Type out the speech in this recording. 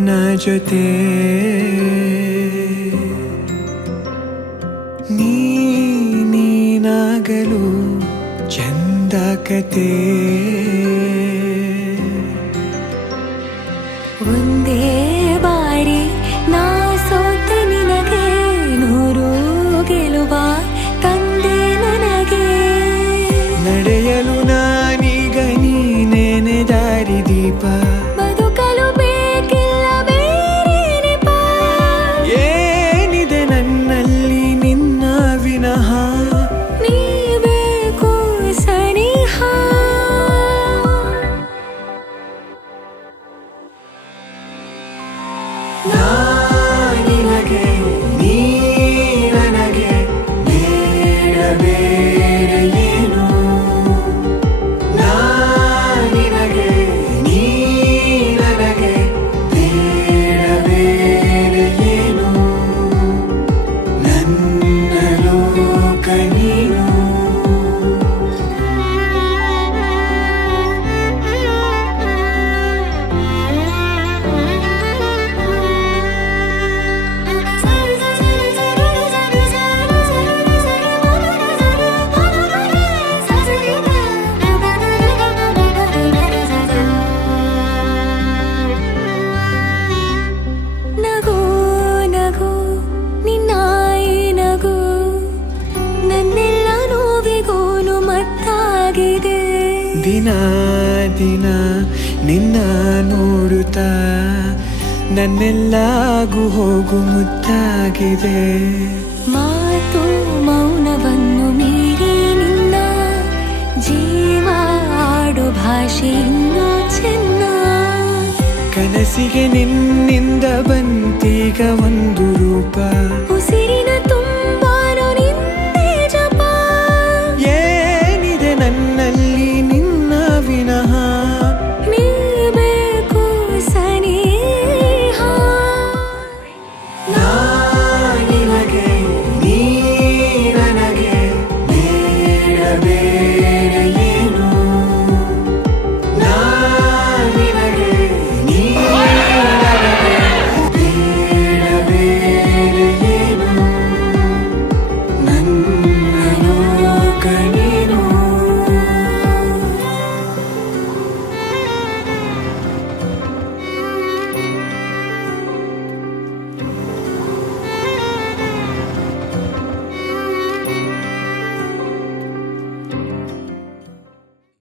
ನಿನ್ನ ಜೊತೆ ನೀನಾಗಲು ಚಂದ ಕತೆ ಒಂದೇ ಬಾರಿ ನಾ ಸೋತೆ ನಿನಗೆ ನೂರು ಗೆಲುವ ತಂದೆ ನನಗೆ ನಡೆಯಲು ನಾನೀಗ ನೀನೇನೆ ದಾರಿ ದೀಪ ಬದುಕಲು ಬೇಕಿಲ್ಲ ಬೇರೆ ನೆಪ ಏನಿದೆ ನನ್ನಲ್ಲಿ ನಿನ್ನ ವಿನಃ ನೀ ಬೇಕು ಸನಿಹ ನಿನಗೆ ನೀ ನನಗೆ ಬೇಡ ಬೇರೆ ಏನು ನಿನಗೆ ನೀ ನನಗೆ ಬೇಡ ಬೇರೆ ಏನು ನನ್ನ ಲೋಕ ನೀನು ನಗು ನಗು ನಿನ್ನಾಯಿ ನಗು ನನ್ನೆಲ್ಲ ನೋವಿಗೋನು ಮತ್ತಾಗಿದೆ ದಿನ ದಿನ ನಿನ್ನ ನೋಡುತ್ತಾ ನನ್ನೆಲ್ಲಾಗು ಹೋಗು ಮುತ್ತಾಗಿದೆ ಮಾತು ಮೌನವನ್ನು ಮೀರಿ ನಿನ್ನ ಜೀವ ಆಡು ಭಾಷೆ ಇನ್ನೂ ಚೆನ್ನ ಕನಸಿಗೆ ನಿನ್ನಿಂದ ಬಂತೀಗ ಒಂದು ರೂಪ ಉಸಿರಿನ